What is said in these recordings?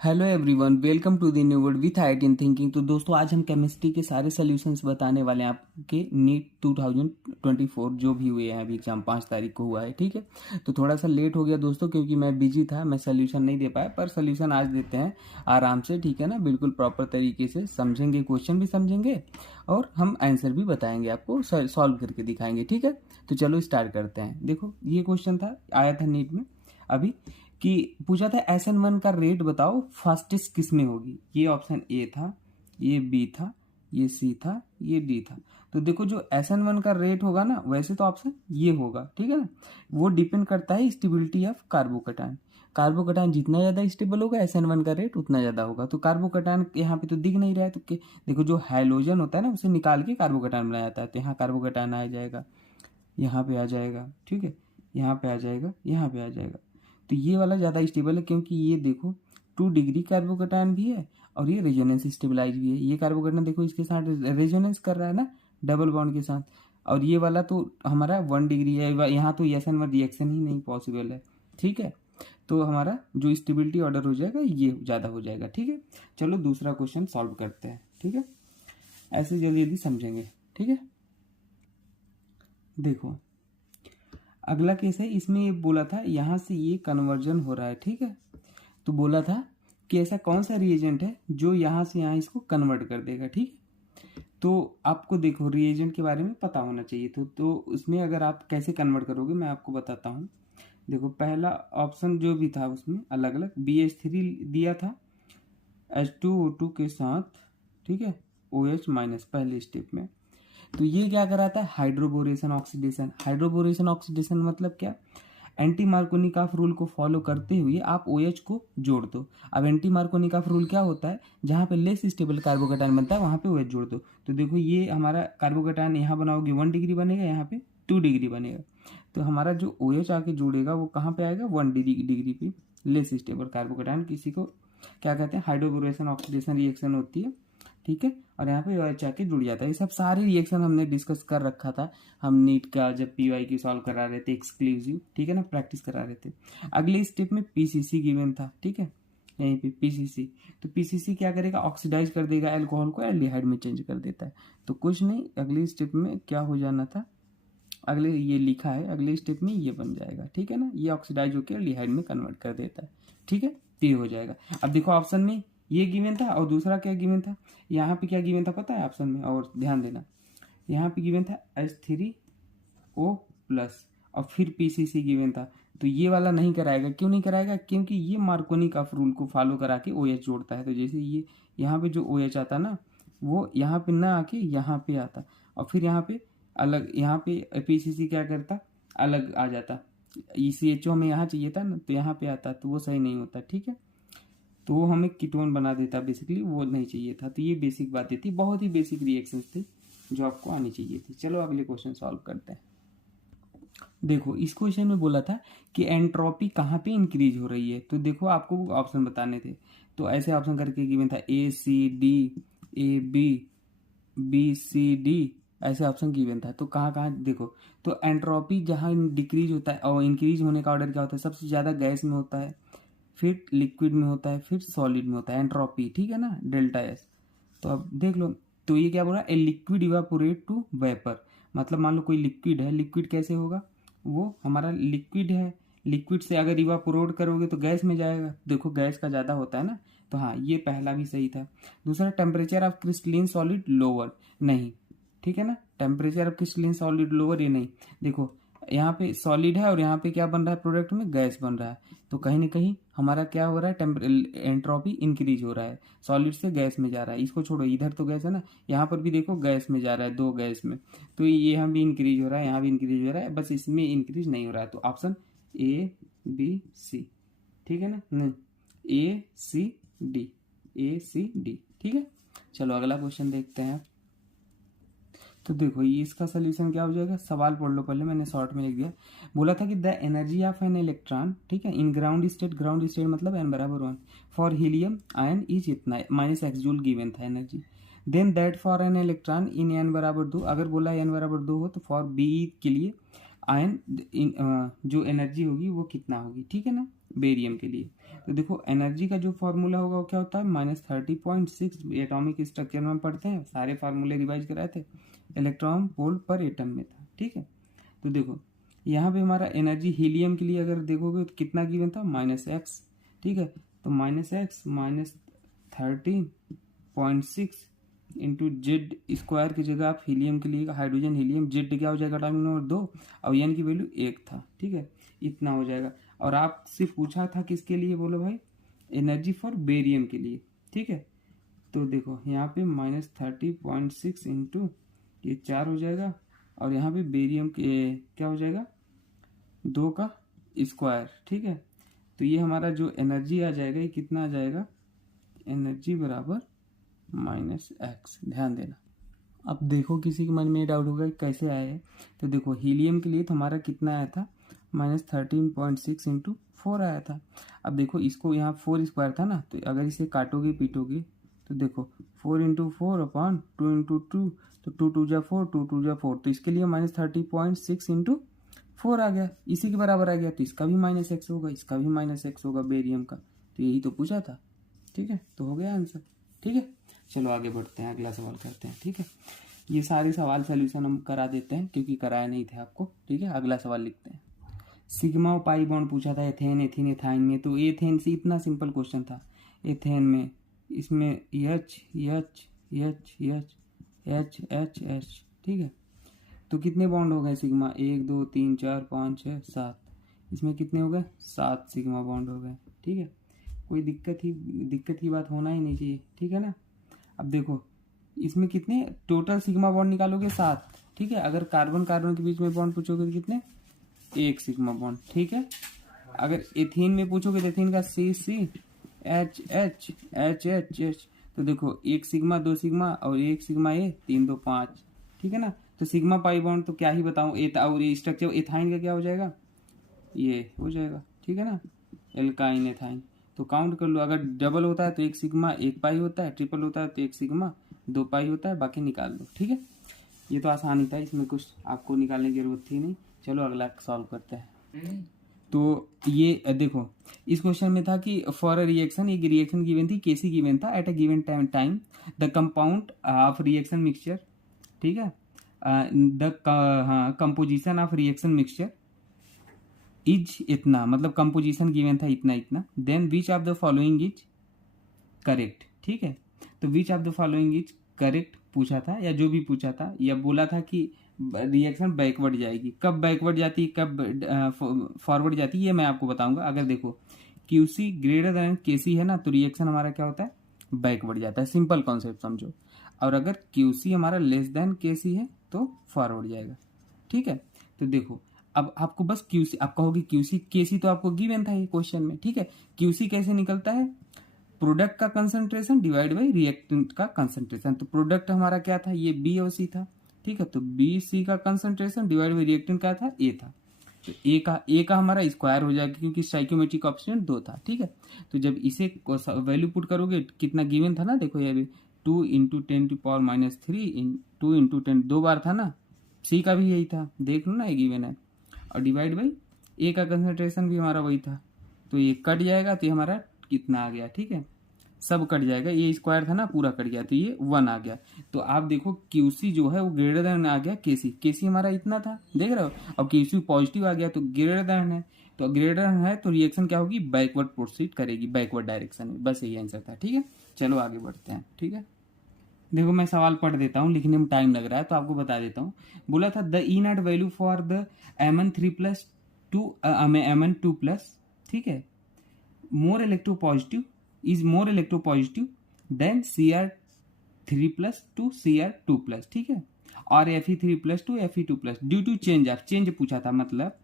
Hello everyone, welcome to the new word with IT thinking. तो दोस्तों, आज हम केमिस्ट्री के सारे सॉल्यूशंस बताने वाले हैं आपके नीट 2024 जो भी हुए हैं। अभी एग्जाम 5 तारीख को हुआ है, ठीक है। तो थोड़ा सा लेट हो गया दोस्तों, क्योंकि मैं बिजी था, मैं सॉल्यूशन नहीं दे पाया। पर सॉल्यूशन आज देते हैं आराम से, ठीक है ना, बिल्कुल प्रॉपर तरीके से समझेंगे, क्वेश्चन भी समझेंगे और हम आंसर भी बताएंगे, आपको सॉल्व करके दिखाएंगे, ठीक है। तो चलो स्टार्ट करते हैं। देखो, ये क्वेश्चन था, आया था नीट में अभी, कि पूछा था SN1 का रेट बताओ फास्टेस्ट किस में होगी। ये ऑप्शन ए था, ये बी था, ये सी था, ये डी था। तो देखो, जो SN1 का रेट होगा ना, वैसे तो ऑप्शन ये होगा, ठीक है ना। वो डिपेंड करता है स्टेबिलिटी ऑफ कार्बोकटायन। कार्बोकटायन जितना ज़्यादा स्टेबल होगा, SN1 का रेट उतना ज़्यादा होगा। तो कार्बोकटायन यहाँ पे तो दिख नहीं रहा है, तो देखो, जो हाइड्रोजन होता है ना, उसे निकाल के कार्बोकटायन बनाया जाता है। तो यहाँ कार्बोकटायन आ जाएगा, यहाँ पे आ जाएगा, ठीक है, यहाँ पे आ जाएगा, यहाँ पे आ जाएगा। तो ये वाला ज़्यादा स्टेबल है, क्योंकि ये देखो 2 डिग्री कार्बोकटायन भी है और ये रेजोनेंस स्टेबलाइज भी है। ये कार्बोकटायन देखो इसके साथ रेजोनेंस कर रहा है ना, डबल बॉन्ड के साथ। और ये वाला तो हमारा 1 डिग्री है, यहाँ तो SN1 रिएक्शन ही नहीं पॉसिबल है, ठीक है। तो हमारा जो स्टेबिलिटी ऑर्डर हो जाएगा ये ज़्यादा हो जाएगा, ठीक है। चलो दूसरा क्वेश्चन सॉल्व करते हैं, ठीक है। ऐसे जल्दी जल्दी समझेंगे, ठीक है। देखो, अगला केस है, इसमें ये बोला था यहाँ से ये कन्वर्जन हो रहा है, ठीक है। तो बोला था कि ऐसा कौन सा रिएजेंट है जो यहाँ से यहाँ इसको कन्वर्ट कर देगा, ठीक है। तो आपको देखो, रिएजेंट के बारे में पता होना चाहिए। तो उसमें अगर आप कैसे कन्वर्ट करोगे मैं आपको बताता हूँ। देखो, पहला ऑप्शन जो भी था उसमें अलग अलग BH3 दिया था H2O2 के साथ, ठीक है, OH- पहले स्टेप में। तो ये क्या कराता है, हाइड्रोबोरेशन ऑक्सीडेशन। हाइड्रोबोरेशन ऑक्सीडेशन मतलब क्या, एंटी मार्कोनिकॉफ रूल को फॉलो करते हुए आप OH को जोड़ दो। अब एंटी मार्कोनिकॉफ रूल क्या होता है, जहाँ पे लेस स्टेबल कार्बोकटायन बनता है वहाँ पे OH जोड़ दो। तो देखो, ये हमारा कार्बोकटायन यहाँ बनाओगे 1 डिग्री बनेगा, यहाँ पे 2 डिग्री बनेगा। तो हमारा जो OH आके जोड़ेगा वो कहाँ पे आएगा, 1 डिग्री पे। लेस स्टेबल कार्बोकटायन, किसी को क्या कहते हैं, हाइड्रोबोरेशन ऑक्सीडेशन रिएक्शन होती है, ठीक है। और यहाँ पे OH आके जुड़ जाता है। ये सब सारे रिएक्शन हमने डिस्कस कर रखा था, हम नीट का जब PY सॉल्व करा रहे थे एक्सक्लूसिव, ठीक है ना, प्रैक्टिस करा रहे थे। अगले स्टेप में PCC गिवन था, ठीक है, यहीं पे PCC। तो PCC क्या करेगा, ऑक्सीडाइज कर देगा अल्कोहल को, एल्डिहाइड में चेंज कर देता है। तो कुछ नहीं, अगले स्टेप में क्या हो जाना था, अगले ये लिखा है, अगले स्टेप में ये बन जाएगा, ठीक है ना। ये ऑक्सीडाइज होकर एल्डिहाइड में कन्वर्ट कर देता है, ठीक है। तो ये हो जाएगा। अब देखो, ऑप्शन में ये गिवन था और दूसरा क्या गिवन था, यहाँ पे क्या गिवन था पता है ऑप्शन में, और ध्यान देना, यहाँ पे गिवन था H3O+ और फिर PCC गिवन था। तो ये वाला नहीं कराएगा, क्यों नहीं कराएगा, क्योंकि ये मार्कोनिकॉफ रूल को फॉलो करा के OH जोड़ता है। तो जैसे ये यहाँ पे जो OH आता ना, वो यहाँ पे ना आके यहाँ पे आता, और फिर यहाँ पे अलग, यहाँ पे PCC क्या करता, अलग आ जाता। ECHO में यहाँ चाहिए था ना, तो यहाँ पे आता, तो वो सही नहीं होता, ठीक है। तो वो हमें कीटोन बना देता, बेसिकली वो नहीं चाहिए था। तो ये बेसिक बातें थी, बहुत ही बेसिक रिएक्शंस थे जो आपको आनी चाहिए थी। चलो अगले क्वेश्चन सॉल्व करते हैं। देखो, इस क्वेश्चन में बोला था कि एंट्रोपी कहाँ पे इंक्रीज हो रही है। तो देखो, आपको ऑप्शन बताने थे, तो ऐसे ऑप्शन करके गिवन था ACD, ABBCD, ऐसे ऑप्शन गिवन था। तो कहाँ कहाँ देखो, तो एंट्रोपी जहाँ डिक्रीज होता है और इंक्रीज होने का ऑर्डर क्या होता है, सबसे ज़्यादा गैस में होता है, फिर लिक्विड में होता है, फिर सॉलिड में होता है एंट्रोपी, ठीक है ना, ΔS। तो अब देख लो, तो ये क्या बोला, a liquid evaporate to vapour. मतलब मान लो कोई लिक्विड है, लिक्विड कैसे होगा, वो हमारा लिक्विड है, लिक्विड से अगर इवापोरेट करोगे तो गैस में जाएगा। देखो, गैस का ज़्यादा होता है ना, तो हाँ, ये पहला भी सही था। दूसरा, temperature of crystalline solid lower, नहीं, ठीक है ना, temperature of crystalline solid lower, ये नहीं। देखो, यहाँ पे सॉलिड है और यहाँ पे क्या बन रहा है, प्रोडक्ट में गैस बन रहा है। तो कहीं ना कहीं हमारा क्या हो रहा है, एंट्रोपी इंक्रीज हो रहा है, सॉलिड से गैस में जा रहा है। इसको छोड़ो, इधर तो गैस है ना, यहाँ पर भी देखो गैस में जा रहा है, 2 गैस में। तो ये यहाँ भी इंक्रीज हो रहा है, यहाँ भी इंक्रीज हो रहा है, बस इसमें इंक्रीज नहीं हो रहा है। तो ऑप्शन ABC, ठीक है ना, नहीं, ACD, ठीक है। चलो अगला क्वेश्चन देखते हैं। तो देखो, ये इसका सोल्यूशन क्या हो जाएगा, सवाल पढ़ लो पहले, मैंने शॉर्ट में लिख दिया। बोला था कि the energy of an electron, ठीक है, in ground state, ground state मतलब n=1, for helium ion is इतना -x जूल गिवन था energy. Then that for an electron in n=2, अगर बोला n=2 हो तो फॉर B के लिए आयन जो एनर्जी होगी वो कितना होगी, ठीक है ना। बेरियम के लिए। तो देखो एनर्जी का जो फॉर्मूला होगा वो क्या होता है, -30.6। एटॉमिक स्ट्रक्चर में पढ़ते हैं, सारे फार्मूले रिवाइज कराए थे, इलेक्ट्रॉन वोल्ट पर एटम में था, ठीक है। तो देखो यहाँ पे हमारा एनर्जी हीलियम के लिए अगर देखोगे तो कितना गिवन था, -x, ठीक है। तो -x -13.6 इंटू जेड स्क्वायर की जगह आप हीलियम के लिए, हाइड्रोजन हीलियम, जेड क्या हो जाएगा, एटॉमिक नंबर 2 और एन की वैल्यू 1 था, ठीक है। इतना हो जाएगा। और आपसे पूछा था किसके लिए, बोलो भाई एनर्जी फॉर बेरियम के लिए, ठीक है। तो देखो यहाँ पे -30.6 इंटू ये 4 हो जाएगा, और यहाँ पे बेरियम के क्या हो जाएगा, 2 का स्क्वायर, ठीक है। तो ये हमारा जो एनर्जी आ जाएगा ये कितना आ जाएगा, एनर्जी बराबर -x। ध्यान देना। अब देखो किसी के मन में ये डाउट होगा कि कैसे आया है। तो देखो हीलियम के लिए तो हमारा कितना आया था, -13.6 इंटू 4 आया था। अब देखो इसको यहाँ 4 स्क्वायर था ना, तो अगर इसे काटोगे पीटोगे तो देखो 4 इंटू 4 अपॉन 2 इंटू 2, तो 2 2 जा 4, 2 2 जा 4, तो इसके लिए -30.6 इंटू 4 आ गया, इसी के बराबर आ गया। तो इसका भी -x होगा, इसका भी -x होगा बेरियम का। तो यही तो पूछा था, ठीक है। तो हो गया आंसर, ठीक है। चलो आगे बढ़ते हैं, अगला सवाल करते हैं, ठीक है। ये सारे सवाल सोल्यूशन हम करा देते हैं क्योंकि कराए नहीं थे आपको, ठीक है। अगला सवाल लिखते हैं। सिग्मा और पाई बॉन्ड पूछा था एथेन, एथीन, एथाइन में। तो एथेन से इतना सिंपल क्वेश्चन था। एथेन में इसमें H H H H H H H, ठीक है। तो कितने बॉन्ड हो गए सिग्मा, 1 2 3 4 5 6 7, इसमें कितने हो गए, 7 सिग्मा बॉन्ड हो गए, ठीक है। कोई दिक्कत की बात होना ही नहीं चाहिए, ठीक है ना। अब देखो इसमें कितने टोटल सिग्मा बॉन्ड निकालोगे, 7, ठीक है। अगर कार्बन कार्बन के बीच में बॉन्ड पूछोगे तो कितने, 1 सिग्मा बॉन्ड, ठीक है। अगर एथीन में पूछोगे तो एथीन का C C H H H H H, तो देखो 1 सिग्मा 2 सिग्मा और 1 सिग्मा ए, 3 2 5, ठीक है ना। तो सिग्मा पाई बॉन्ड तो क्या ही बताऊं, और ये स्ट्रक्चर एथाइन का क्या हो जाएगा, ये हो जाएगा, ठीक है ना, एल्काइन एथाइन। तो काउंट कर लो, अगर डबल होता है तो 1 सिग्मा 1 पाई होता है, ट्रिपल होता है तो 1 सिग्मा 2 पाई होता है, बाकी निकाल दो, ठीक है। ये तो आसानी था, इसमें कुछ आपको निकालने की जरूरत थी नहीं। चलो अगला सॉल्व करते हैं। तो ये देखो इस क्वेश्चन में था कि फॉर अ रिएक्शन, एक रिएक्शन गिवन थी, केसी गिवन था, at a given time the compound of reaction mixture, ठीक है, the composition of reaction mixture is इतना, मतलब कंपोजिशन गिवन था इतना इतना, then which of the following is correct, ठीक है। तो which of the following is correct पूछा था, या जो भी पूछा था, या बोला था कि रिएक्शन बैकवर्ड जाएगी, कब बैकवर्ड जाती है, कब फॉरवर्ड जाती है, ये मैं आपको बताऊंगा। अगर देखो क्यूसी ग्रेटर देन केसी है ना, तो रिएक्शन हमारा क्या होता है, बैकवर्ड जाता है, सिंपल कॉन्सेप्ट समझो। और अगर क्यूसी हमारा लेस देन केसी है तो फॉरवर्ड जाएगा, ठीक है। तो देखो अब आपको बस क्यूसी, आप कहोगे क्यूसी केसी तो आपको गिवन था ये क्वेश्चन में, ठीक है। क्यूसी कैसे निकलता है, प्रोडक्ट का कंसंट्रेशन डिवाइड बाई रिएक्टेंट का कंसंट्रेशन। तो प्रोडक्ट हमारा क्या था, ये बी और सी था, ठीक है। तो बी सी का कंसंट्रेशन डिवाइड बाई रिएक्टेंट क्या था, ए था। तो ए का हमारा स्क्वायर हो जाएगा क्योंकि स्टाइकियोमेट्रिक ऑप्शन 2 था, ठीक है। तो जब इसे वैल्यू पुट करोगे कितना गिवन था ना, देखो ये भी 2 इंटू 10⁻³ 2 इंटू 10 2 बार था ना, सी का भी यही था, देख लो ना, ये गिवन है। और डिवाइड बाई ए का कंसंट्रेशन भी हमारा वही था, तो ये कट जाएगा, तो ये हमारा कितना आ गया, ठीक है, सब कट जाएगा, ये स्क्वायर था ना पूरा कट गया, तो ये 1 आ गया। तो आप देखो क्यूसी जो है वो ग्रेटर देन आ गया केसी, केसी हमारा इतना था, देख रहे हो, और क्यूसी पॉजिटिव आ गया तो ग्रेटर देन है, तो ग्रेटर है तो रिएक्शन क्या होगी, बैकवर्ड प्रोसीड करेगी, बैकवर्ड डायरेक्शन में। बस यही आंसर था, ठीक है। चलो आगे बढ़ते हैं, ठीक है। देखो मैं सवाल पढ़ देता हूँ, लिखने में टाइम लग रहा है तो आपको बता देता हूँ। बोला था the E not value for the Mn3+2 Mn2+, ठीक है, more electropositive is more electropositive than Cr3+2 Cr2+, ठीक है, और Fe3+2 Fe2+ due to change of, change पूछा था, मतलब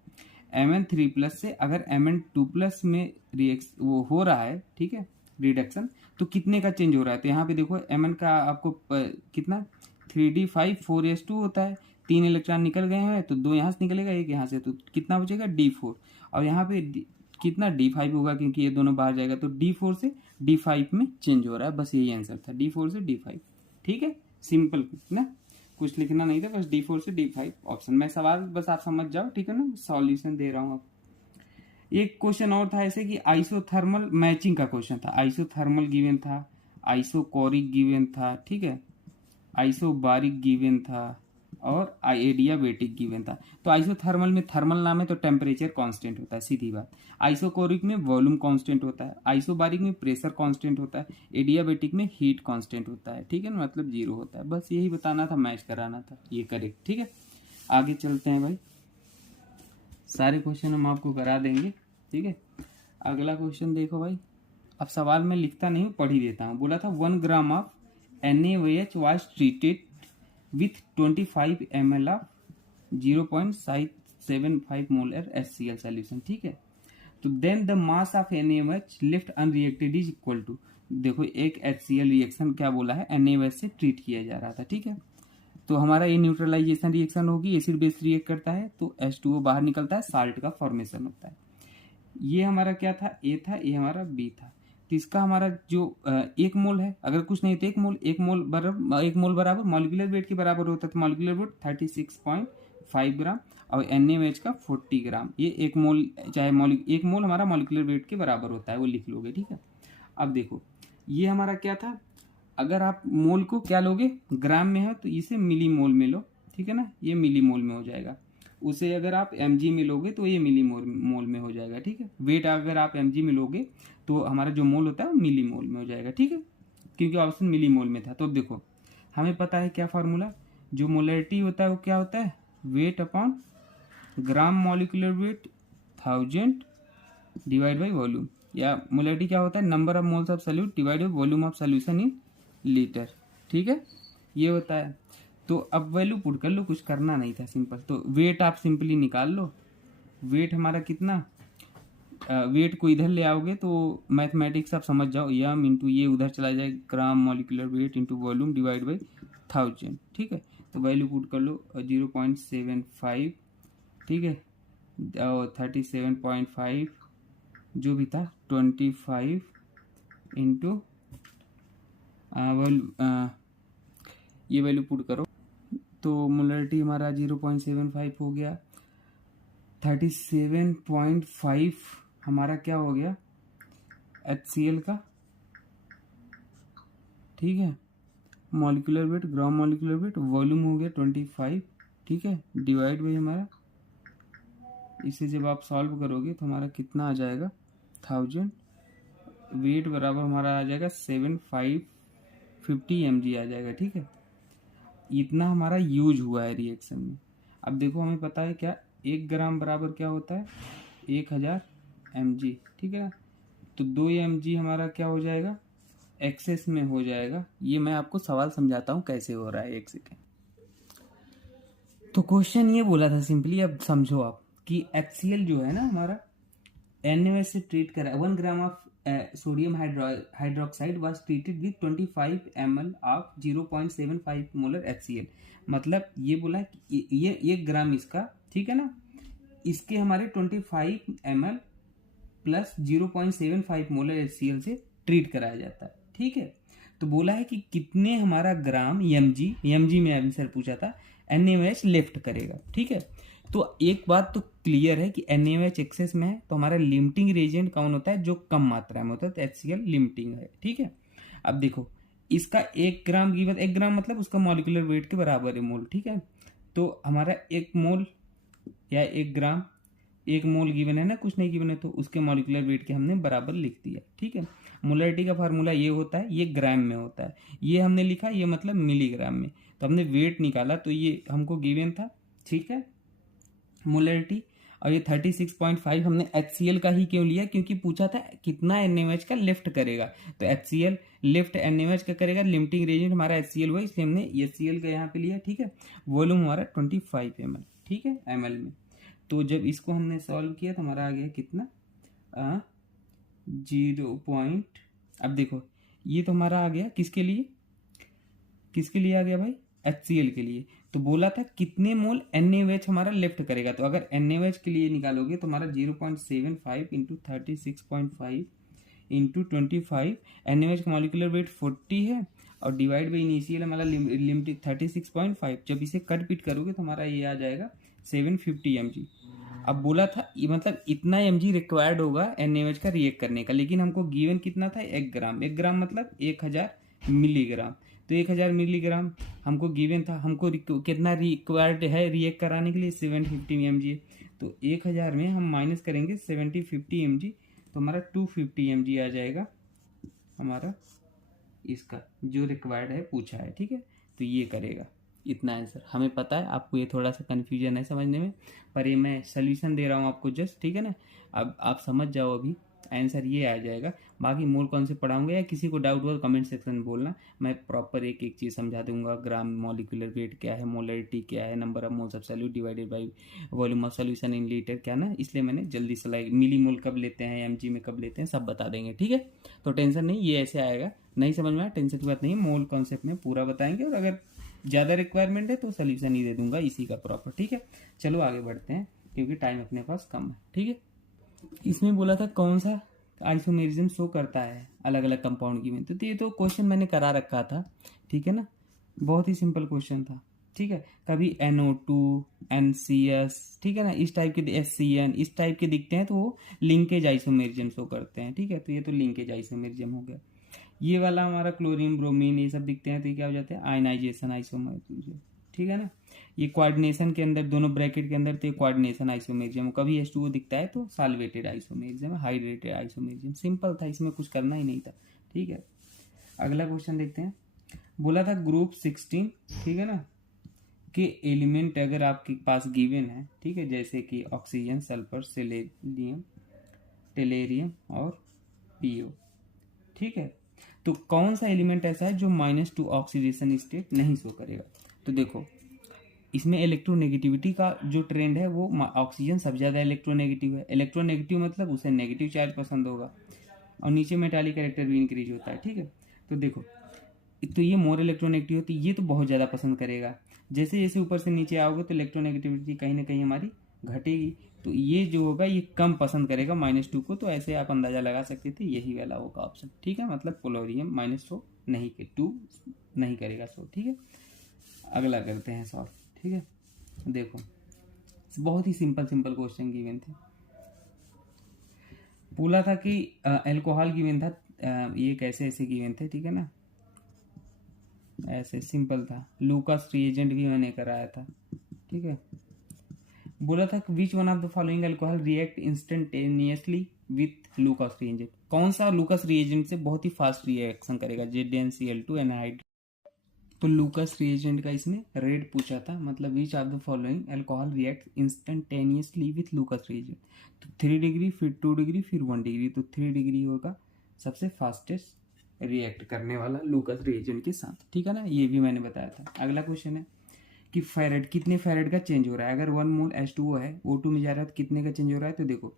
Mn3+ से अगर Mn2+ में रिएक्ट वो हो रहा है, ठीक है, रिडक्शन, तो कितने का चेंज हो रहा है। तो यहाँ पे देखो Mn का आपको कितना 3d5 4s2 होता है, 3 इलेक्ट्रॉन निकल गए हैं तो 2 यहाँ से निकलेगा, 1 यहाँ से, तो कितना बचेगा d4, और यहाँ पे कितना d5 होगा क्योंकि ये दोनों बाहर जाएगा, तो d4 से d5 में चेंज हो रहा है, बस यही आंसर था, d4 से d5, ठीक है, सिंपल ना, कुछ लिखना नहीं था, बस d4 से d5 ऑप्शन। मैं सवाल बस आप समझ जाओ, ठीक है ना, सॉल्यूशन दे रहा हूँ आप। एक क्वेश्चन और था ऐसे कि आइसोथर्मल मैचिंग का क्वेश्चन था, आइसोथर्मल गिवन था, आइसोकोरिक गिवन था, ठीक है, आइसोबारिक गिवन था और एडियाबेटिक गिवन था। तो आइसोथर्मल में थर्मल नाम है तो टेम्परेचर कांस्टेंट होता है, सीधी बात। आइसोकोरिक में वॉल्यूम कांस्टेंट होता है, आइसोबारिक में प्रेशर कांस्टेंट होता है, एडियाबेटिक में हीट कांस्टेंट होता है, ठीक है ना, मतलब जीरो होता है। बस यही बताना था, मैच कराना था, ये करेक्ट, ठीक है। आगे चलते हैं भाई, सारे क्वेश्चन हम आपको करा देंगे, ठीक है। अगला क्वेश्चन देखो भाई, अब सवाल मैं लिखता नहीं हूँ, पढ़ ही देता हूँ। बोला था 1 gram of NaOH was treated with 25 ml of 0.75 molar HCl solution, ठीक है। तो then the mass of NaOH left unreacted is equal to, देखो एक HCl रिएक्शन क्या बोला है, NaOH से ट्रीट किया जा रहा था, ठीक है। तो हमारा ये न्यूट्रलाइजेशन रिएक्शन होगी, एसिड बेस रिएक्ट करता है तो H2O बाहर निकलता है, साल्ट का फॉर्मेशन होता है। ये हमारा क्या था, ए था, ये हमारा बी था। तो इसका हमारा जो 1 मोल है, अगर कुछ नहीं तो 1 मोल बराबर मॉलिक्यूलर वेट के बराबर होता है, तो मॉलिक्यूलर वेट 36.5 ग्राम और NaOH का 40 ग्राम। ये 1 मोल, चाहे 1 मोल हमारा मॉलिक्यूलर वेट के बराबर होता है, वो लिख लोगे, ठीक है। अब देखो ये हमारा क्या था, अगर आप मोल को क्या लोगे, ग्राम में है तो इसे मिली मोल में लो, ठीक है ना, ये मिली मोल में हो जाएगा। उसे अगर आप mg में लोगे तो ये मिली मोल में हो जाएगा, ठीक है। वेट अगर आप mg में लोगे तो हमारा जो मोल होता है वो मिली मोल में हो जाएगा, ठीक है, क्योंकि ऑप्शन मिली मोल में था। तो देखो हमें पता है क्या फार्मूला, जो मोलरिटी होता है वो क्या होता है, weight upon gram molecular weight 1000 divide by volume, या मोलरिटी क्या होता है, number of moles of solute divide by volume of solution in litre, ठीक है, ये होता है। तो अब वैल्यू पुट कर लो, कुछ करना नहीं था, सिंपल। तो वेट आप सिंपली निकाल लो, वेट हमारा कितना, वेट को इधर ले आओगे तो मैथमेटिक्स आप समझ जाओ, यम इंटू ये उधर चला जाए, gram molecular weight into volume divide by 1000, ठीक है। तो वैल्यू पुट कर लो 0.75, ठीक है, और 37.5 जो भी था 25 इंटू ये वैल्यू पुट करो तो मोलरिटी हमारा 0.75 हो गया, 37.5 हमारा क्या हो गया HCl का, ठीक है, molecular weight, gram molecular weight, volume हो गया 25, ठीक है, डिवाइड बाई हमारा, इसे जब आप सॉल्व करोगे तो हमारा कितना आ जाएगा 1000, वेट बराबर हमारा आ जाएगा 7550 mg आ जाएगा, ठीक है। इतना हमारा यूज हुआ है रिएक्शन में। अब देखो हमें पता है क्या, 1 ग्राम बराबर क्या होता है 1000 mg, ठीक है। तो 2 mg हमारा क्या हो जाएगा, एक्सेस में हो जाएगा। ये मैं आपको सवाल समझाता हूँ कैसे हो रहा है, एक सेकेंड। तो क्वेश्चन ये बोला था सिंपली, अब समझो आप कि HCl जो है ना हमारा NaOH से ट्रीट करा, 1 gram of sodium hydroxide was treated with 25 ml of 0.75 molar HCl। मतलब ये बोला कि ये 1 ग्राम इसका, ठीक है ना, इसके हमारे 25 ml प्लस 0.75 मोलर HCl से ट्रीट कराया जाता है, ठीक है। तो बोला है कि कितने हमारा ग्राम mg में आंसर पूछा था NaOH लेफ्ट करेगा, ठीक है। तो एक बात तो क्लियर है कि NaOH एक्सेस में है तो हमारा लिमिटिंग रेजेंट कौन होता है, जो कम मात्रा में होता है, तो HCl लिमिटिंग है, ठीक है। अब देखो इसका 1 ग्राम गिवन, 1 ग्राम मतलब उसका मॉलिक्यूलर वेट के बराबर है मोल, ठीक है। तो हमारा 1 मोल या 1 ग्राम, 1 मोल गिवन है ना, कुछ नहीं गिवन है तो उसके मॉलिक्यूलर वेट के हमने बराबर लिख दिया, ठीक है। मोलरिटी का फार्मूला ये होता है, ये ग्राम में होता है, ये हमने लिखा, ये मतलब मिलीग्राम में। तो हमने वेट निकाला तो ये हमको गिवन था, ठीक है, मोलरिटी। और ये 36.5 हमने HCl का ही क्यों लिया, क्योंकि पूछा था कितना NaOH का लेफ्ट करेगा, तो HCl लेफ्ट NaOH का करेगा, लिमिटिंग रेजेंट हमारा HCl हुआ, इसलिए हमने HCl का यहाँ पे लिया, ठीक है। वॉल्यूम हमारा 25 ml, ठीक है, ml में। तो जब इसको हमने सॉल्व किया तो हमारा आ गया कितना 0. अब देखो ये तो हमारा आ गया किसके लिए, किसके लिए आ गया भाई, HCl के लिए। तो बोला था कितने मोल NaOH हमारा लेफ्ट करेगा, तो अगर NaOH के लिए निकालोगे तो हमारा 0.75 इंटू 36.5 इंटू 25, NaOH का मॉलिक्यूलर वेट 40 है और डिवाइड बाई इनिशियल हमारा लिमिट 36.5, जब इसे कट पीट करोगे तो हमारा ये आ जाएगा 750 mg, अब बोला था ये मतलब इतना mg रिक्वायर्ड होगा NaOH का रिएक्ट करने का, लेकिन हमको गिवन कितना था 1 ग्राम। 1 ग्राम मतलब 1000 मिलीग्राम। तो 1000 मिलीग्राम हमको गिवन था, हमको कितना रिक्वायर्ड है रिएक्ट कराने के लिए 750 mg। तो 1000 में हम माइनस करेंगे 750 mg, तो हमारा 250 mg आ जाएगा हमारा इसका जो रिक्वायर्ड है पूछा है। ठीक है, तो ये करेगा इतना आंसर। हमें पता है आपको ये थोड़ा सा कन्फ्यूजन है समझने में, पर ये मैं सोल्यूशन दे रहा हूँ आपको जस्ट, ठीक है ना। अब आप समझ जाओ, अभी आंसर ये आ जाएगा। बाकी मोल कौन से पढ़ाऊंगा या किसी को डाउट हुआ तो कमेंट सेक्शन में बोलना, मैं प्रॉपर एक एक चीज़ समझा दूंगा। ग्राम मॉलिक्यूलर वेट क्या है, मोलरिटी क्या है, number of moles of solute divided by volume of solution in litre क्या ना, इसलिए मैंने जल्दी स्लाइड मिली मोल कब लेते हैं, mg में कब लेते हैं, सब बता देंगे। ठीक है, तो टेंशन नहीं, ये ऐसे आएगा। नहीं समझ में आया टेंशन की बात नहीं, मोल कॉन्सेप्ट में पूरा बताएंगे, और अगर ज़्यादा रिक्वायरमेंट है तो सोल्यूशन ही दे दूंगा इसी का प्रॉपर। ठीक है, चलो आगे बढ़ते हैं क्योंकि टाइम अपने पास कम है। ठीक है, इसमें बोला था कौन सा आइसोमेरिज्म शो करता है अलग अलग कंपाउंड की में, तो ये तो क्वेश्चन मैंने करा रखा था। ठीक है ना, बहुत ही सिंपल क्वेश्चन था। ठीक है, कभी NO2 NCS, ठीक है ना, इस टाइप के SCN इस टाइप के दिखते हैं तो वो लिंकेज आइसोमेरिज्म शो करते हैं। ठीक है, तो ये तो लिंकेज आइसोमेरिज्म हो गया। ये वाला हमारा क्लोरीन ब्रोमीन ये सब दिखते हैं तो ये क्या हो जाते हैं आयनाइजेशन आइसोमेरिज्म। ठीक है ना, ये कोऑर्डिनेशन के अंदर दोनों ब्रैकेट के अंदर तो ये कोऑर्डिनेशन आइसोमेरिज्म। कभी H2O दिखता है तो साल्वेटेड आइसोमेरिज्म, हाइड्रेटेड आइसोमेरिज्म। सिंपल था, इसमें कुछ करना ही नहीं था। ठीक है, अगला क्वेश्चन देखते हैं। बोला था ग्रुप 16, ठीक है ना, के एलिमेंट अगर आपके पास गिवन है, ठीक है, जैसे कि ऑक्सीजन, सल्फर, सेलेनियम, टेलेरियम और PO। ठीक है, तो कौन सा एलिमेंट ऐसा है जो -2 ऑक्सीडेशन स्टेट नहीं शो करेगा। तो देखो इसमें इलेक्ट्रोनेगेटिविटी का जो ट्रेंड है वो ऑक्सीजन सबसे ज़्यादा इलेक्ट्रोनेगेटिव है। इलेक्ट्रोनेगेटिव मतलब उसे नेगेटिव चार्ज पसंद होगा, और नीचे मेटालिक कैरेक्टर भी इंक्रीज होता है। ठीक है, तो देखो तो ये मोर इलेक्ट्रोनेगेटिव होती है, ये तो बहुत ज़्यादा पसंद करेगा। जैसे जैसे ऊपर से नीचे आओगे तो इलेक्ट्रोनेगेटिविटी कहीं ना कहीं हमारी घटेगी, तो ये जो होगा ये कम पसंद करेगा -2 को। तो ऐसे आप अंदाज़ा लगा सकते थे यही वाला होगा ऑप्शन। ठीक है, मतलब पोलोरियम -100 नहीं के 2 नहीं करेगा 100। ठीक है, अगला करते हैं सॉल्व। ठीक है, देखो बहुत ही सिंपल सिंपल क्वेश्चन गिवन थे। बोला था कि अल्कोहल गिवन था, ये कैसे ऐसे गिवन थे। ठीक है ना, ऐसे सिंपल था। लूकास रिएजेंट भी मैंने कराया था। ठीक है, बोला था which one of the following alcohol react instantaneously with Lucas reagent. कौन सा लूकास रिएजेंट से बहुत ही फास्ट रिएक्शन करेगा, ZnCl2 एनहाइड। तो लूकास रिएजेंट का इसने रेट पूछा था, मतलब विच of the following alcohol react instantaneously with Lucas reagent. तो 3 डिग्री, फिर 2 डिग्री, फिर 1 डिग्री। तो 3 डिग्री होगा सबसे फास्टेस्ट रिएक्ट करने वाला लूकास रिएजेंट के साथ। ठीक है ना, ये भी मैंने बताया था। अगला क्वेश्चन है कि फेरेड, कितने फेरेड का चेंज हो रहा है। अगर 1 मोल H2O है, O2 में जा रहा है तो कितने का चेंज हो रहा है। तो देखो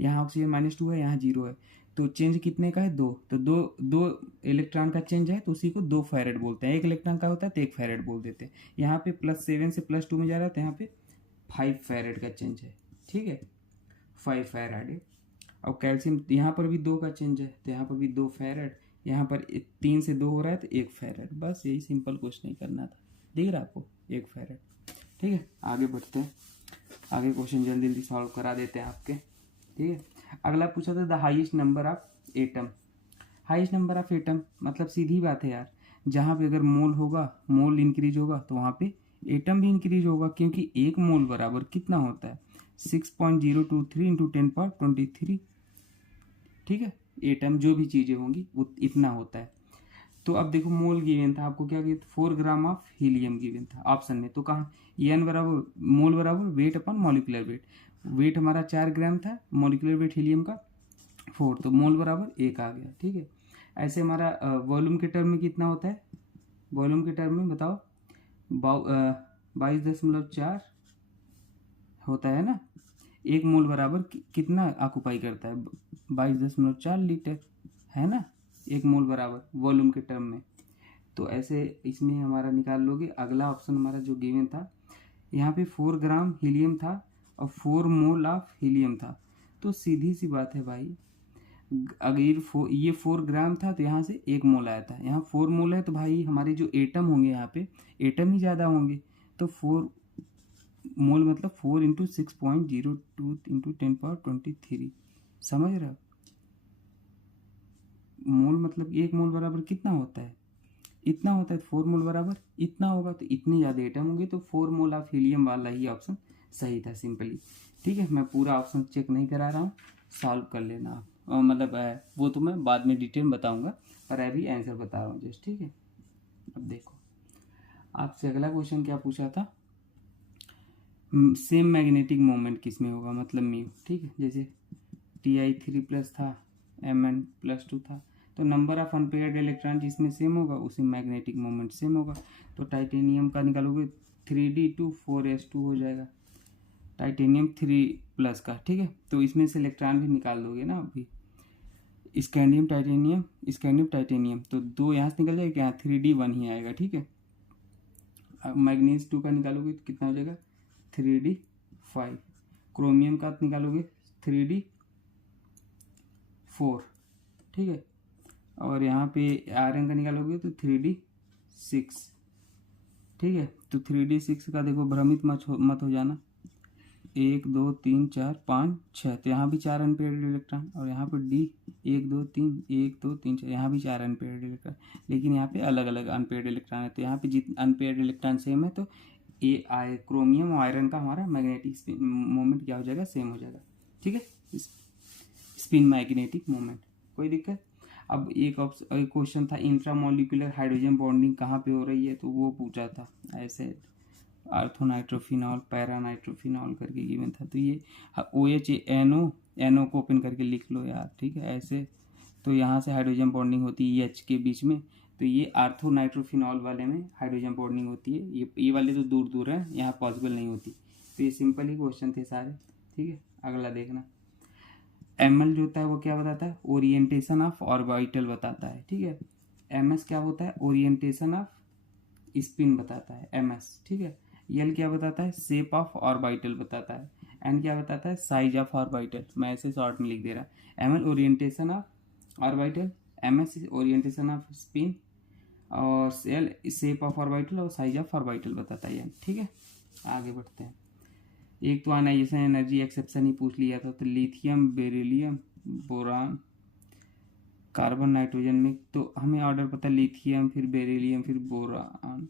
यहाँ ऑक्सीजन -2 है, यहाँ 0 है, तो चेंज कितने का है 2। तो दो इलेक्ट्रॉन का चेंज है तो उसी को 2 फेरेड बोलते हैं। 1 इलेक्ट्रॉन का होता है तो 1 फेरेड बोल देते हैं। यहाँ पे +7 से +2 में जा रहा है तो यहाँ पे 5 फेरेड का चेंज है। ठीक है, 5 फेरेड है। और कैल्शियम यहाँ पर भी 2 का चेंज है तो यहाँ पर भी 2 फेरेड। यहाँ पर 3 से 2 हो रहा है तो 1 फेरेड। बस यही सिंपल क्वेश्चन ही करना था, दिख रहा आपको 1 फेरेड। ठीक है, आगे बढ़ते हैं, आगे क्वेश्चन जल्दी जल्दी सॉल्व करा देते हैं आपके। ठीक है, अगला पूछा था the highest number of atom. Highest number of atom मतलब सीधी बात है यार, जहाँ पे अगर मोल होगा, मोल इंक्रीज होगा तो वहाँ पे एटम भी इंक्रीज होगा, क्योंकि 1 मोल बराबर कितना होता है 6.023 इंटू 10⁻23। ठीक है, एटम जो भी चीज़ें होंगी वो इतना होता है। तो अब देखो मोल गिवन था, आपको क्या गिवन था 4 ग्राम ऑफ हीलियम गिवन था ऑप्शन में। तो कहाँ एन बराबर मोल बराबर वेट अपन मॉलिकुलर वेट। वेट हमारा 4 ग्राम था, मॉलिकुलर वेट हीलियम का 4, तो मोल बराबर 1 आ गया। ठीक है, ऐसे हमारा वॉल्यूम के टर्म में कितना होता है, वॉल्यूम के टर्म में बताओ 22.4 होता है ना। 1 मोल बराबर कितना ऑक्युपाई करता है 22.4 लीटर, है ना, 1 मोल बराबर वॉल्यूम के टर्म में। तो ऐसे इसमें हमारा निकाल लोगे। अगला ऑप्शन हमारा जो गिवन था, यहाँ पे 4 ग्राम हीलियम था और 4 मोल ऑफ हीलियम था। तो सीधी सी बात है भाई, अगर ये 4 ग्राम था तो यहाँ से 1 मोल आया था, यहाँ 4 मोल है तो भाई हमारे जो एटम होंगे यहाँ पे एटम ही ज़्यादा होंगे। तो 4 मोल मतलब 4 इंटू 6.02 इंटू 10^23, समझ रहे हो। मोल मतलब 1 मोल बराबर कितना होता है, इतना होता है। 4 मोल बराबर इतना होगा, तो इतनी ज़्यादा एटम होंगे, तो 4 मोल ऑफ हीलियम वाला ही ऑप्शन सही था सिंपली। ठीक है, मैं पूरा ऑप्शन चेक नहीं करा रहा हूँ, सॉल्व कर लेना आप। मतलब वो तो मैं बाद में डिटेल में बताऊँगा, पर अभी आंसर बता रहा हूँ जस्ट। ठीक है, अब देखो आपसे अगला क्वेश्चन क्या पूछा था, सेम मैग्नेटिक मोमेंट किस में होगा, मतलब म्यू। ठीक है, जैसे Ti3+ था, Mn+2 था, तो नंबर ऑफ अनपेयर्ड इलेक्ट्रॉन जिसमें सेम होगा उसी मैग्नेटिक मोमेंट सेम होगा। तो टाइटेनियम का निकालोगे 3d2 4s2 हो जाएगा, टाइटेनियम 3+ का। ठीक है, तो इसमें से इलेक्ट्रॉन भी निकाल दोगे ना अभी, स्कैंडियम टाइटेनियम, स्कैंडियम टाइटेनियम, तो 2 यहाँ से निकल जाएगा, यहाँ 3d1 ही आएगा। ठीक है, अब मैग्नीज 2 का निकालोगे तो कितना हो जाएगा 3d5, क्रोमियम का निकालोगे 3d4। ठीक है, और यहाँ पे आयरन का निकालोगे तो 3d6। ठीक है, तो 3d6 का देखो, भ्रमित मत हो जाना, 1 2 3 4 5 6, तो यहाँ भी 4 अनपेयर्ड इलेक्ट्रॉन, और यहाँ पर डी 1 2 3 1 2 3 4, यहाँ भी 4 अनपेयर्ड इलेक्ट्रॉन, लेकिन यहाँ पे अलग अलग अनपेयर्ड इलेक्ट्रॉन है। तो यहाँ पे जितने अनपेयर्ड इलेक्ट्रॉन सेम है, तो क्रोमियम और आयरन का हमारा मैग्नेटिक मोमेंट क्या हो जाएगा, सेम हो जाएगा। ठीक है, स्पिन मैग्नेटिक मोमेंट, कोई दिक्कत। अब एक क्वेश्चन था, इंट्रामोलिकुलर हाइड्रोजन बॉन्डिंग कहाँ पे हो रही है, तो वो पूछा था ऐसे, आर्थोनाइट्रोफिनॉल, पैरानाइट्रोफिनॉल करके गिवन था। तो ये OH NO को ओपन करके लिख लो यार। ठीक है, ऐसे तो यहाँ से हाइड्रोजन बॉन्डिंग होती है H के बीच में, तो ये आर्थोनाइट्रोफिनॉल वाले में हाइड्रोजन बॉन्डिंग होती है, ये वाले तो दूर दूर है, यहाँ पॉसिबल नहीं होती। तो ये सिंपल ही क्वेश्चन थे सारे। ठीक है, अगला देखना, ML जो होता है वो क्या बताता है, ओरिएंटेशन ऑफ ऑर्बिटल बताता है। ठीक है, MS क्या होता है, ओरिएंटेशन ऑफ स्पिन बताता है MS। ठीक है, L क्या बताता है, शेप ऑफ ऑर्बिटल बताता है। N क्या बताता है, साइज ऑफ ऑर्बिटल। मैं ऐसे शॉर्ट में लिख दे रहा, ML orientation of orbital, MS orientation off spin, और L शेप ऑफ ऑर्बिटल और साइज ऑफ ऑर्बिटल बताता है। ठीक है, आगे बढ़ते हैं। एक तो आयनाइजेशन एनर्जी एक्सेप्शन ही पूछ लिया था, तो lithium, beryllium, boron, carbon, nitrogen में, तो हमें ऑर्डर पता है, लिथियम फिर बेरिलियम फिर बोरान,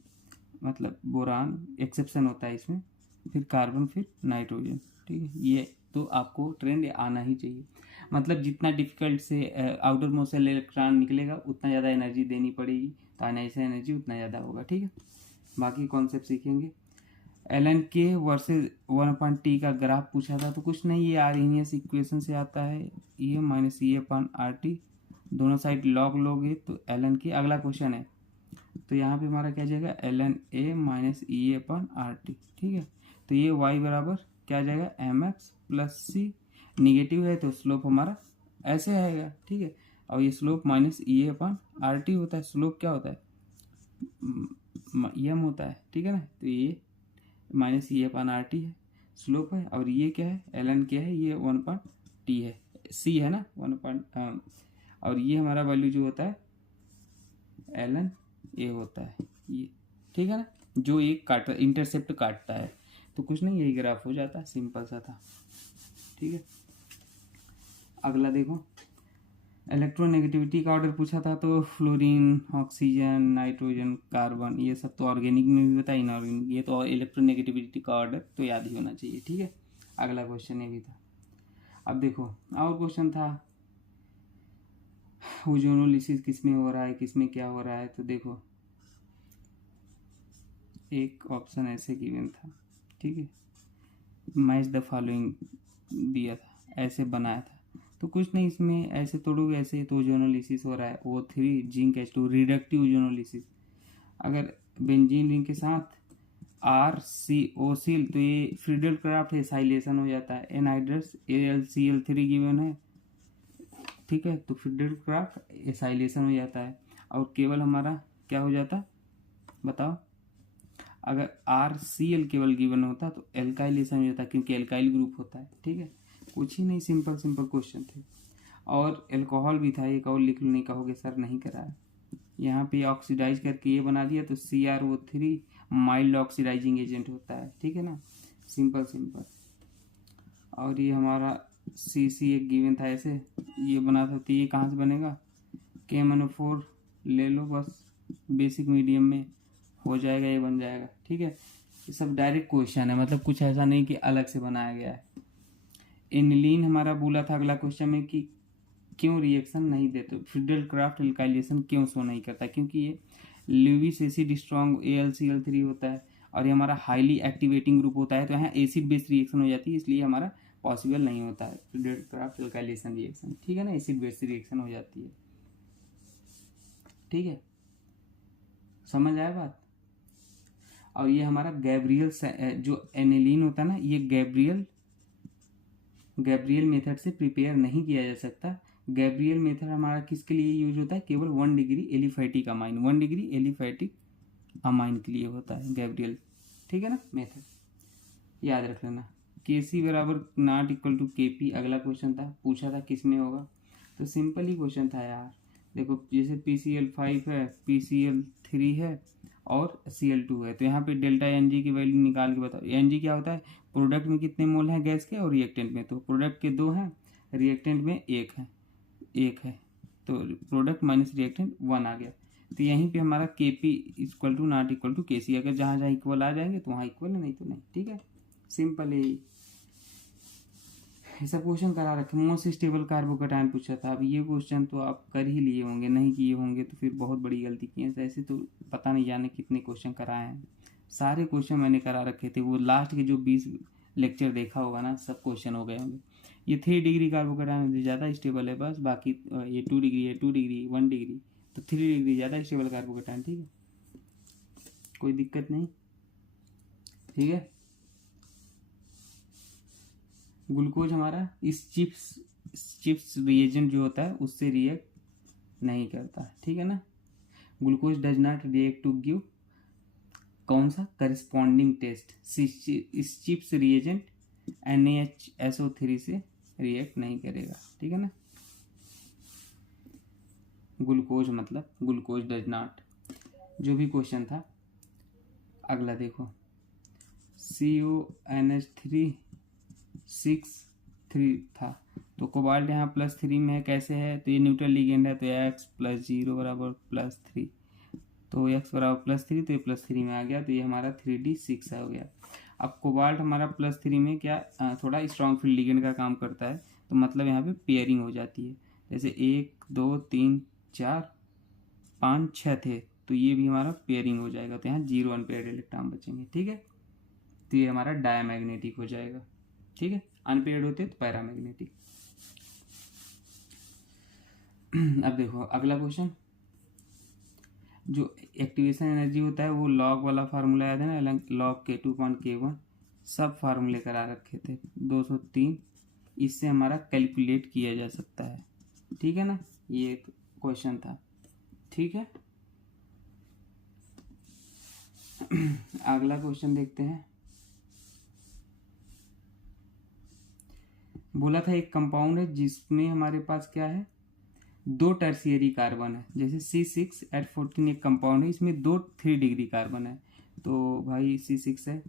मतलब बोरान एक्सेप्शन होता है इसमें, फिर कार्बन फिर नाइट्रोजन। ठीक है, ये तो आपको ट्रेंड आना ही चाहिए, मतलब जितना डिफिकल्ट से आउटर मोस्ट इलेक्ट्रॉन निकलेगा उतना ज़्यादा एनर्जी देनी पड़ेगी, तो आयनाइजेशन एनर्जी उतना ज़्यादा होगा। ठीक है, बाकी कॉन्सेप्ट सीखेंगे। Ln K वर्सेज 1/T का ग्राफ पूछा था, तो कुछ नहीं, ये आर्हेनियस इक्वेशन से आता है, E माइनस E/RT, दोनों साइड लॉग लोगे तो Ln K। अगला क्वेश्चन है, तो यहाँ पे हमारा क्या जाएगा, Ln A माइनस E/RT। ठीक है, तो ये y बराबर क्या आ जाएगा, mx+c, निगेटिव है तो स्लोप हमारा ऐसे आएगा। ठीक है, और ये स्लोप माइनस E/RT होता है, स्लोप क्या होता है, m होता है। ठीक है ना, तो ये माइनस E/RT है, स्लोप है, और ये क्या है, Ln क्या है, ये 1/T है, c है ना 1, और ये हमारा वैल्यू जो होता है Ln A होता है ये। ठीक है ना, जो एक काट इंटरसेप्ट काटता है, तो कुछ नहीं, यही ग्राफ हो जाता है, सिंपल सा था। ठीक है, अगला देखो, इलेक्ट्रोनेगेटिविटी का ऑर्डर पूछा था, तो फ्लोरीन, ऑक्सीजन, नाइट्रोजन, कार्बन, ये सब तो ऑर्गेनिक में भी बताया, इनऑर्गेनिक, ये तो इलेक्ट्रोनेगेटिविटी का ऑर्डर तो याद ही होना चाहिए। ठीक है, अगला क्वेश्चन ये भी था। अब देखो और क्वेश्चन था, ओजोनोलिसिस किस में हो रहा है, किस में क्या हो रहा है, तो देखो एक ऑप्शन ऐसे गिवन था। ठीक है, मैच द फॉलोइंग दिया था, ऐसे बनाया था, तो कुछ नहीं, इसमें ऐसे तोड़ोगे ऐसे, तो ओजोनोलिसिस हो रहा है, O3 zinc H2, reductive ozonolysis. अगर बेंजीन रिंग के साथ RCOCl, तो ये फ्रीडल क्राफ्ट है, साइलेशन हो जाता है। एनहाइड्रस AlCl3 गिवन है। ठीक है, तो फ्रीडल क्राफ्ट एसाइलेशन हो जाता है, और केवल हमारा क्या हो जाता, बताओ, अगर RCl केवल गिवन होता तो एल्काइलेशन हो जाता, क्योंकि एल्काइल ग्रुप होता है। ठीक है, कुछ ही नहीं, सिंपल सिंपल क्वेश्चन थे। और एल्कोहल भी था, एक और लिख लो, नहीं कहोगे सर नहीं कराया। यहाँ पे ऑक्सीडाइज करके ये बना दिया, तो CrO3 माइल्ड ऑक्सीडाइजिंग एजेंट होता है। ठीक है ना, सिंपल सिंपल। और ये हमारा सी एक गिवन था ऐसे, ये बना था, तो ये कहाँ से बनेगा, KMnO4 ले लो बस, बेसिक मीडियम में हो जाएगा, ये बन जाएगा। ठीक है, ये सब डायरेक्ट क्वेश्चन है, मतलब कुछ ऐसा नहीं कि अलग से बनाया गया है। एनिलीन हमारा बोला था अगला क्वेश्चन में कि क्यों रिएक्शन नहीं देते, फिडेलक्राफ्ट एल्काइलेशन क्यों शो नहीं करता, क्योंकि ये ल्यूइस एसिड स्ट्रॉन्ग AlCl3 होता है और ये हमारा हाईली एक्टिवेटिंग ग्रुप होता है, तो यहाँ एसिड बेस रिएक्शन हो जाती है, इसलिए हमारा पॉसिबल नहीं होता है फिडेलक्राफ्ट एल्काइलेशन रिएक्शन। ठीक है ना, एसिड बेस रिएक्शन हो जाती है। ठीक है, समझ आया बात। और ये हमारा गैब्रियल जो एनिलीन होता है ना, ये गैब्रियल मेथड से प्रिपेयर नहीं किया जा सकता। गैब्रियल मेथड हमारा किसके लिए यूज होता है, केवल 1 degree aliphatic amine, 1 degree aliphatic amine के लिए होता है गैब्रियल। ठीक है ना मेथड, याद रख लेना। KC बराबर नॉट इक्वल टू KP अगला क्वेश्चन था, पूछा था किस में होगा, तो सिंपल ही क्वेश्चन था यार। देखो जैसे PCl5 है, PCl3 है और Cl2 है, तो यहाँ पे डेल्टा Ng की वैल्यू निकाल के बताओ। Ng क्या होता है, प्रोडक्ट में कितने मोल हैं गैस के और रिएक्टेंट में, तो प्रोडक्ट के 2 हैं, रिएक्टेंट में 1 है, तो प्रोडक्ट माइनस रिएक्टेंट 1 आ गया। तो यहीं पे हमारा KP equal to not equal to KC, अगर जहाँ जहाँ इक्वल आ जाएंगे तो वहाँ इक्वल है, नहीं तो नहीं। ठीक है, सिंपल है। ऐसा क्वेश्चन करा रखे, मोस्ट स्टेबल कार्बोकैटायन पूछा था। अब ये क्वेश्चन तो आप कर ही लिए होंगे, नहीं किए होंगे तो फिर बहुत बड़ी गलती की है। ऐसे तो पता नहीं जाने कितने क्वेश्चन कराए हैं, सारे क्वेश्चन मैंने करा रखे थे। वो लास्ट के जो 20 लेक्चर देखा होगा ना, सब क्वेश्चन हो गए होंगे। ये 3 डिग्री कार्बोकैटायन ज़्यादा स्टेबल है, बस बाकी ये 2 डिग्री है, 2 डिग्री 1 डिग्री, तो 3 डिग्री ज़्यादा स्टेबल कार्बोकैटायन। ठीक है, कोई दिक्कत नहीं। ठीक है, ग्लूकोज हमारा इस चिप्स रिएजेंट जो होता है उससे रिएक्ट नहीं करता। ठीक है ना, glucose does not react to give कौन सा करस्पॉन्डिंग टेस्ट, इस चिप्स रिएजेंट NaHSO3 से रिएक्ट नहीं करेगा। ठीक है ना, ग्लूकोज मतलब ग्लूकोज डज नॉट। जो भी क्वेश्चन था अगला देखो, CONH3 6 3 था, तो कोबाल्ट यहाँ +3 में है, कैसे है, तो ये न्यूट्रल लिगेंड है, तो x + 0 बराबर +3, तो x बराबर +3, तो ये +3 में आ गया, तो ये हमारा 3D6 हो गया। अब कोबाल्ट हमारा +3 में क्या थोड़ा स्ट्रॉन्ग फील्ड लिगेंड का काम करता है, तो मतलब यहाँ पे पेयरिंग हो जाती है। जैसे 1 2 3 4 5 6 थे, तो ये भी हमारा पेयरिंग हो जाएगा, तो यहाँ 0 अनपेयर्ड इलेक्ट्रॉन बचेंगे। ठीक है, तो ये हमारा डायमैग्नेटिक हो जाएगा। ठीक है, अनपेयर्ड होते तो पैरामैग्नेटिक। अब देखो अगला क्वेश्चन, जो एक्टिवेशन एनर्जी होता है वो लॉग वाला फार्मूला याद है ना, लॉग K2/K1 सब फार्मूले करा रखे थे 203, इससे हमारा कैलकुलेट किया जा सकता है। ठीक है ना, ये क्वेश्चन था। ठीक है, अगला क्वेश्चन देखते हैं। बोला था एक कंपाउंड है जिसमें हमारे पास क्या है, 2 टर्शियरी कार्बन है। जैसे C6H14 एक कंपाउंड है, इसमें 2 3 डिग्री कार्बन है, तो भाई C6 है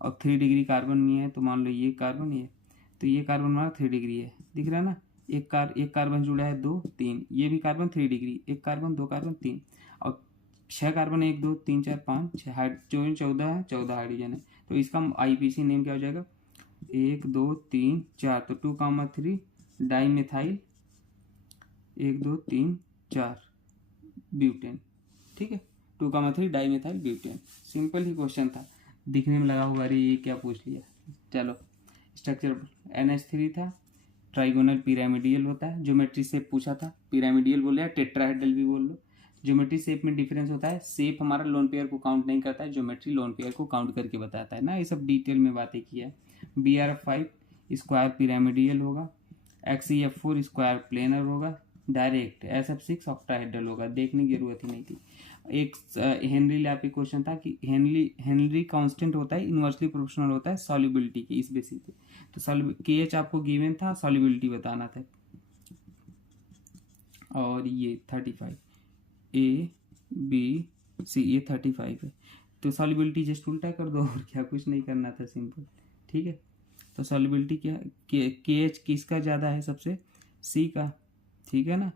और 3 डिग्री कार्बन में है, तो मान लो ये कार्बन, ये तो ये कार्बन हमारा 3 डिग्री है, दिख रहा है ना। एक कार्बन जुड़ा है 2 3, ये भी कार्बन 3 डिग्री, एक कार्बन 2 कार्बन 3, और 6 कार्बन 1 2 3 4 5 6 14 है, 14 हाइड्रोजन है, तो इसका IPC नेम क्या हो जाएगा, 1 2 3 4, तो 2,3 डाई मेथाइल 1 2 3 4 ब्यूटेन। ठीक है, 2,3 डाई मेथाइल ब्यूटेन। सिंपल ही क्वेश्चन था, दिखने में लगा हुआ अरे ये क्या पूछ लिया। चलो, स्ट्रक्चर NH3 था, ट्राइगोनल पिरामिडियल होता है, ज्योमेट्री शेप पूछा था, पिरामिडियल बोले या टेट्राहेड्रल भी बोल लो। ज्योमेट्री शेप में डिफरेंस होता है, शेप हमारा लोन पेयर को काउंट नहीं करता है, ज्योमेट्री लोन पेयर को काउंट करके बताता है ना, ये सब डिटेल में बातें की है। BRF5 स्क्वायर पिरामिडियल होगा, XEF4 स्क्वायर प्लेनर होगा, डायरेक्ट SF6 ऑक्टाहेड्रल होगा, देखने की जरूरत ही नहीं थी। एक हेनरी लैब पे क्वेश्चन था कि हेनरी कांस्टेंट होता है, इनवर्सली प्रोपोर्शनल होता है सॉल्युबिलिटी के, इस बेसिस पे, तो KH आपको गिवन था, सॉल्युबिलिटी बताना था। और ये 35 ABC ये 35 है, तो सॉल्युबिलिटी जस्ट उल्टा कर दो, और क्या कुछ नहीं करना था, सिंपल। ठीक है। तो सॉल्युबिलिटी क्या के एच किसका ज़्यादा है सबसे, सी का, ठीक है ना,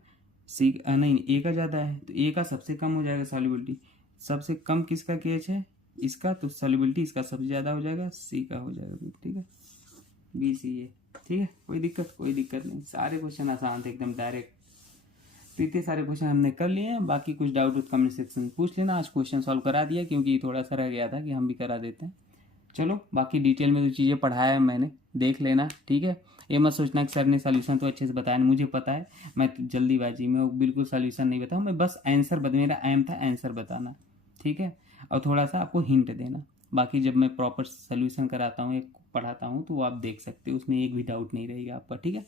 सी नहीं ए का ज़्यादा है, तो ए का सबसे कम हो जाएगा सॉल्युबिलिटी, सबसे कम किसका के एच है, इसका, तो सॉल्युबिलिटी इसका सबसे ज़्यादा हो जाएगा, सी का हो जाएगा, ठीक है, बी सी ए, ठीक है। कोई दिक्कत नहीं, सारे क्वेश्चन आसान थे एकदम डायरेक्ट। तो इतने सारे क्वेश्चन हमने कर लिए हैं, बाकी कुछ डाउट हो कमेंट सेक्शन में पूछ लेना। आज क्वेश्चन सॉल्व करा दिया क्योंकि थोड़ा सा रह गया था कि हम भी करा देते हैं। चलो बाकी डिटेल में जो चीज़ें पढ़ाया है मैंने देख लेना, ठीक है। ये मत सोचना कि सर ने सॉल्यूशन तो अच्छे से बताया, मुझे पता है, मैं जल्दीबाजी में बिल्कुल सॉल्यूशन नहीं बताऊँ, मैं बस आंसर मेरा एम था आंसर बताना, ठीक है, और थोड़ा सा आपको हिंट देना। बाकी जब मैं प्रॉपर सॉल्यूशन कराता हूँ, एक पढ़ाता हूँ, तो वो आप देख सकते हो, उसमें एक भी डाउट नहीं रहेगा आपका, ठीक है।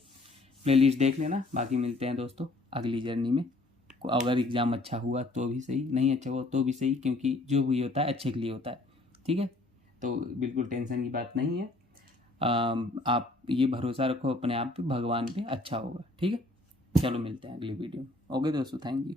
प्लेलिस्ट देख लेना। बाकी मिलते हैं दोस्तों अगली जर्नी में। अगर एग्ज़ाम अच्छा हुआ तो भी सही, नहीं अच्छा हुआ तो भी सही, क्योंकि जो भी होता है अच्छे के लिए होता है, ठीक है। तो बिल्कुल टेंशन की बात नहीं है। आप ये भरोसा रखो अपने आप पे, भगवान पे, अच्छा होगा, ठीक है। चलो मिलते हैं अगली वीडियो में। ओके दोस्तों, थैंक यू।